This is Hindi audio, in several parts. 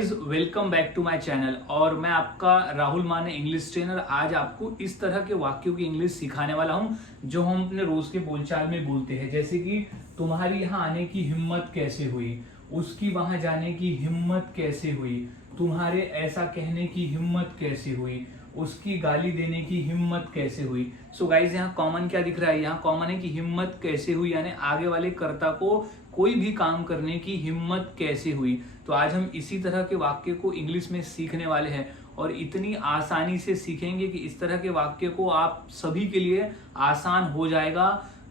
Welcome back to my channel. और मैं आपका राहुल माने इंग्लिश ट्रेनर आज आपको इस तरह के वाक्यों की इंग्लिश सिखाने वाला हूं जो हम अपने रोज के बोलचाल में बोलते हैं। जैसे कि तुम्हारी यहाँ आने की हिम्मत कैसे हुई, उसकी वहां जाने की हिम्मत कैसे हुई, तुम्हारे ऐसा कहने की हिम्मत कैसे हुई, उसकी गाली देने की हिम्मत कैसे हुई। सो गाइज यहाँ कॉमन क्या दिख रहा है, यहाँ कॉमन है कि हिम्मत कैसे हुई, यानी आगे वाले कर्ता को कोई भी काम करने की हिम्मत कैसे हुई। तो आज हम इसी तरह के वाक्य को इंग्लिश में सीखने वाले हैं और इतनी आसानी से सीखेंगे कि इस तरह के वाक्य को आप सभी के लिए आसान हो जाएगा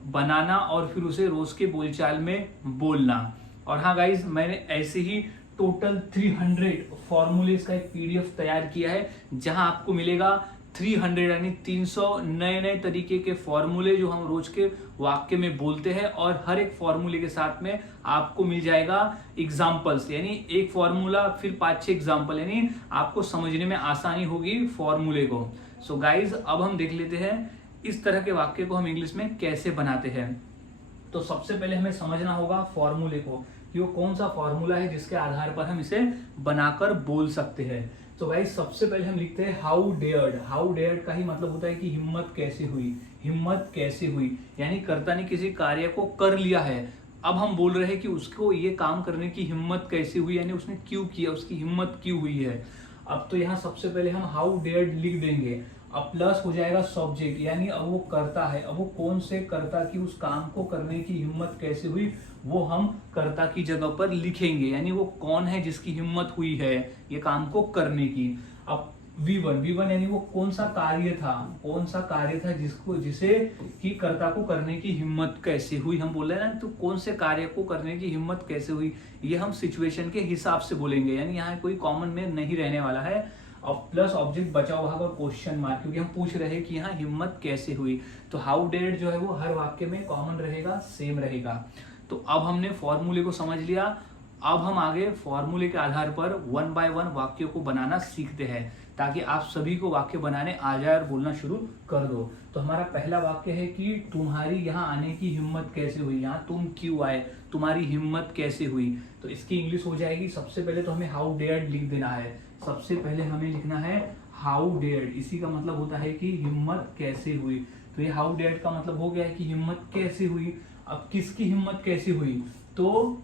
बनाना और फिर उसे रोज के बोलचाल में बोलना। और हाँ गाइज, मैंने ऐसे ही टोटल 300 फॉर्मूलेस का एक पीडीएफ तैयार किया है जहां आपको मिलेगा 300 यानी 300 नए नए तरीके के फॉर्मूले जो हम रोज के वाक्य में बोलते हैं। और हर एक फॉर्मूले के साथ में आपको मिल जाएगा एग्जाम्पल्स, यानी एक फॉर्मूला फिर 5-6 एग्जाम्पल, यानी आपको समझने में आसानी होगी फॉर्मूले को। सो गाइज अब हम देख लेते हैं इस तरह के वाक्य को हम इंग्लिश में कैसे बनाते हैं। तो सबसे पहले हमें समझना होगा फॉर्मूले को कि वो कौन सा फॉर्मूला है जिसके आधार पर हम इसे बनाकर बोल सकते हैं। तो भाई सबसे पहले हम लिखते हैं हाउ डेयर्ड। हाउ डेयर्ड का ही मतलब होता है कि हिम्मत कैसे हुई, हिम्मत कैसे हुई, यानी कर्ता ने किसी कार्य को कर लिया है। अब हम बोल रहे हैं कि उसको ये काम करने की हिम्मत कैसे हुई, यानी उसने क्यों किया, उसकी हिम्मत क्यों हुई है। अब तो यहाँ सबसे पहले हम हाउ डेयर्ड लिख देंगे। अब प्लस हो जाएगा सब्जेक्ट, यानी अब वो करता है, अब वो कौन से कर्ता की उस काम को करने की हिम्मत कैसे हुई वो हम कर्ता की जगह पर लिखेंगे, यानी वो कौन है जिसकी हिम्मत हुई है ये काम को करने की। अब V1 यानी वो कौन सा कार्य था, कौन सा कार्य था जिसे कि कर्ता को करने की हिम्मत कैसे हुई। हम बोल रहे हैं ना, तो कौन से कार्य को करने की हिम्मत कैसे हुई ये हम सिचुएशन के हिसाब से बोलेंगे, यानी यहाँ कोई कॉमन में नहीं रहने वाला है। और प्लस ऑब्जेक्ट बचा हुआ और क्वेश्चन मार्क, क्योंकि हम पूछ रहे हैं कि यहाँ हिम्मत कैसे हुई। तो हाउ डेड जो है वो हर वाक्य में कॉमन रहेगा, सेम रहेगा। तो अब हमने फॉर्मूले को समझ लिया। अब हम आगे फॉर्मूले के आधार पर 1 बाय 1 वाक्यों को बनाना सीखते हैं ताकि आप सभी को वाक्य बनाने आ जाए और बोलना शुरू कर दो। तो हमारा पहला वाक्य है कि तुम्हारी यहाँ आने की हिम्मत कैसे हुई। यहाँ तुम क्यों आए, तुम्हारी हिम्मत कैसे हुई। तो इसकी इंग्लिश हो जाएगी, सबसे पहले तो हमें हाउ डेयर्ड लिख देना है। सबसे पहले हमें लिखना है हाउ डेयर्ड। इसी का मतलब होता है कि हिम्मत कैसे हुई। तो ये हाउ डेयर्ड का मतलब हो गया है कि हिम्मत कैसे हुई। अब किसकी हिम्मत कैसे हुई, तो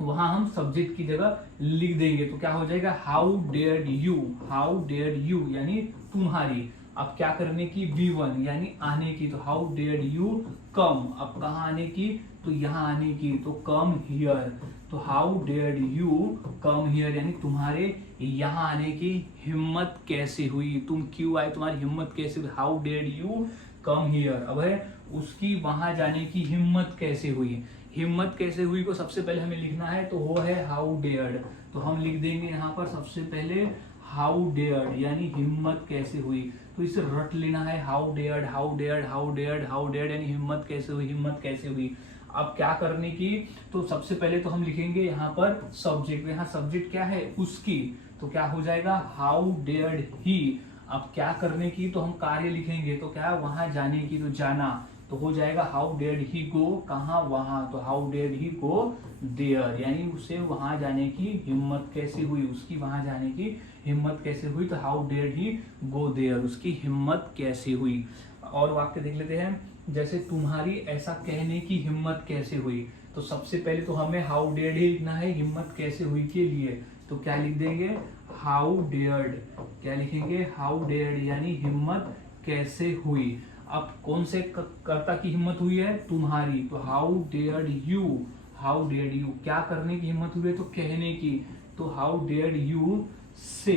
वहां हम सब्जेक्ट की जगह लिख देंगे। तो क्या हो जाएगा how dared you, how dared you यानी तुम्हारी। अब क्या करने की, V1 यानी आने की, तो हाउ डेयर्ड यू कम। अब कहाँ आने की, तो यहाँ आने की, तो कम हियर। तो how dared you come here यानी तुम्हारे यहाँ आने की हिम्मत कैसे हुई, तुम क्यों आए, तुम्हारी हिम्मत कैसे हुई। How dared you come here. अब है उसकी वहां जाने की हिम्मत कैसे हुई। हिम्मत कैसे हुई को सबसे पहले हमें लिखना है, तो वो है हाउ डेयर्ड। तो हम लिख देंगे यहाँ पर सबसे पहले हाउ डेयर्ड यानी हिम्मत कैसे हुई। तो इसे रट लेना है, how dared, how dared, how dared, how dared यानी हिम्मत कैसे हुई, हिम्मत कैसे हुई। अब क्या करने की, तो सबसे पहले तो हम लिखेंगे यहाँ पर सब्जेक्ट। यहाँ सब्जेक्ट क्या है, उसकी। तो क्या हो जाएगा हाउ डेयर्ड ही। अब क्या करने की, तो हम कार्य लिखेंगे, तो क्या वहां जाने की, तो जाना। तो हो जाएगा हाउ डेयर्ड ही गो, कहाँ, वहां। तो how dared he go there यानी उसे वहां जाने की हिम्मत कैसे हुई, उसकी वहां जाने की हिम्मत कैसे हुई। तो how dared he go there, उसकी हिम्मत कैसे हुई। और वाक्य देख लेते हैं, जैसे तुम्हारी ऐसा कहने की हिम्मत कैसे हुई। तो सबसे पहले तो हमें हाउ डेयर्ड ही लिखना है हिम्मत कैसे हुई के लिए। तो क्या लिख देंगे, हाउ डेयर्ड। क्या लिखेंगे, हाउ डेयर्ड यानी हिम्मत कैसे हुई। अब कौन से कर्ता की हिम्मत हुई है, तुम्हारी। तो how dared you, how dared you क्या करने की हिम्मत हुई है, तो कहने की। तो हाउ डेयर्ड यू से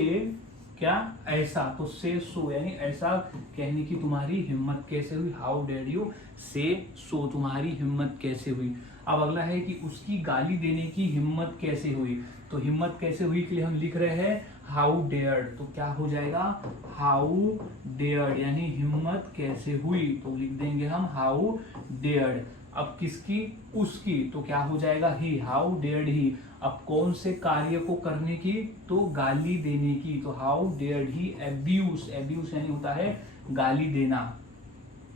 क्या, ऐसा। तो से सो यानी ऐसा कहने की तुम्हारी हिम्मत कैसे हुई। हाउ डेयर्ड यू से सो, तुम्हारी हिम्मत कैसे हुई। अब अगला है कि उसकी गाली देने की हिम्मत कैसे हुई। तो हिम्मत कैसे हुई के लिए हम लिख रहे हैं हाउ डेयर्ड। तो क्या हो जाएगा, हाउ डेयर्ड यानी हिम्मत कैसे हुई। तो लिख देंगे हम हाउ डेयर्ड। अब किसकी, उसकी। तो क्या हो जाएगा ही, हाउ डेयर्ड ही। अब कौन से कार्य को करने की, तो गाली देने की। तो how dared he abuse. Abuse यानी होता है गाली देना।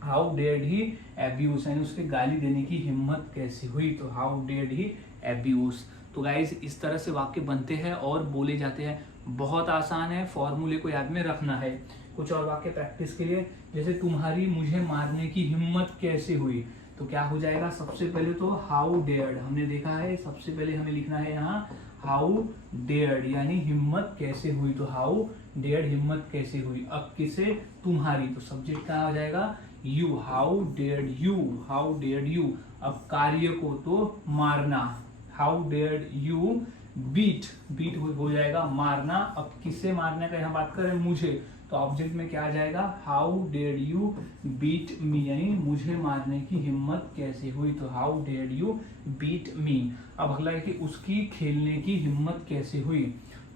हाउ डेयर्ड ही एब्यूज यानी उसके गाली देने की हिम्मत कैसे हुई। तो हाउ डेयर्ड ही एब्यूज। तो गाइज इस तरह से वाक्य बनते हैं और बोले जाते हैं। बहुत आसान है, फॉर्मूले को याद में रखना है। कुछ और वाक्य प्रैक्टिस के लिए, जैसे तुम्हारी मुझे मारने की हिम्मत कैसे हुई, तो क्या हो जाएगा, सबसे पहले तो हाउ डेयर्ड हमने देखा है, सबसे पहले हमें लिखना है यहाँ हाउ डेयर्ड, यानी हिम्मत कैसे हुई, तो हाउ डेयर्ड हिम्मत कैसे हुई। अब किसे, तुम्हारी, तो सब्जेक्ट क्या हो जाएगा, you, how dared you, how dared you. अब कार्य को तो मारना, how dared you beat, beat हो जाएगा मारना। अब किससे मारने का यहाँ बात करें, मुझे, तो ऑब्जेक्ट में क्या आ जाएगा, how dare you beat me, यानी मुझे मारने की हिम्मत कैसे हुई, तो how dare you beat me. अब अगला है कि उसकी खेलने की हिम्मत कैसे हुई,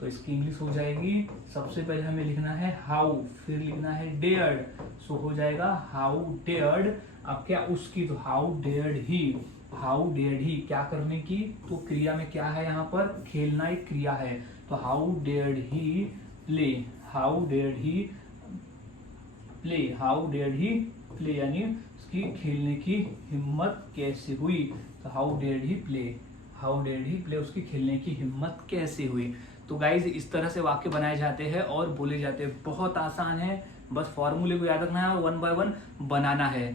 तो इसकी इंग्लिश हो जाएगी, सबसे पहले हमें लिखना है हाउ, फिर लिखना है डेयर्ड, सो हो जाएगा हाउ डेयर्ड। अब क्या, उसकी, तो how dared he, how dared he क्या करने की, तो क्रिया में क्या है यहाँ पर, खेलना एक क्रिया है, तो how dared he play, how dared he play, how dared he play, यानी उसकी खेलने की हिम्मत कैसे हुई, तो how dared he play, how dared he play, उसकी खेलने की हिम्मत कैसे हुई। तो गाइज इस तरह से वाक्य बनाए जाते हैं और बोले जाते हैं। बहुत आसान है, बस फॉर्मूले को याद रखना है और 1 बाय 1 बनाना है।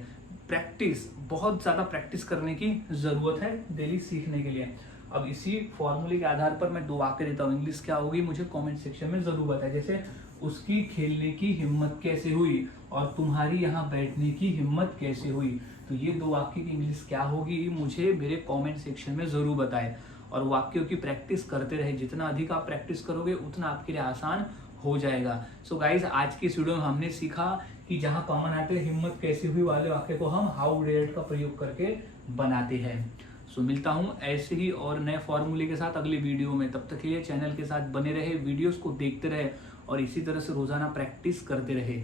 प्रैक्टिस, बहुत ज्यादा प्रैक्टिस करने की जरूरत है डेली सीखने के लिए। अब इसी फॉर्मूले के आधार पर मैं 2 वाक्य देता हूँ, इंग्लिश क्या होगी मुझे कमेंट सेक्शन में जरूर बताएं। जैसे उसकी खेलने की हिम्मत कैसे हुई और तुम्हारी यहाँ बैठने की हिम्मत कैसे हुई, तो ये 2 वाक्य की इंग्लिश क्या होगी मुझे मेरे कमेंट सेक्शन में जरूर बताएं। और वाक्यों की प्रैक्टिस करते रहे, जितना अधिक आप प्रैक्टिस करोगे उतना आपके लिए आसान हो जाएगा। सो गाइज आज की इस वीडियो में हमने सीखा कि जहाँ कॉमन आते हैं हिम्मत कैसे हुई वाले वाक्य को हम हाउ डेयर्ड का प्रयोग करके बनाते हैं। सो मिलता हूँ ऐसे ही और नए फॉर्मूले के साथ अगली वीडियो में। तब तक के लिए चैनल के साथ बने रहे, वीडियोस को देखते रहे और इसी तरह से रोजाना प्रैक्टिस करते रहे।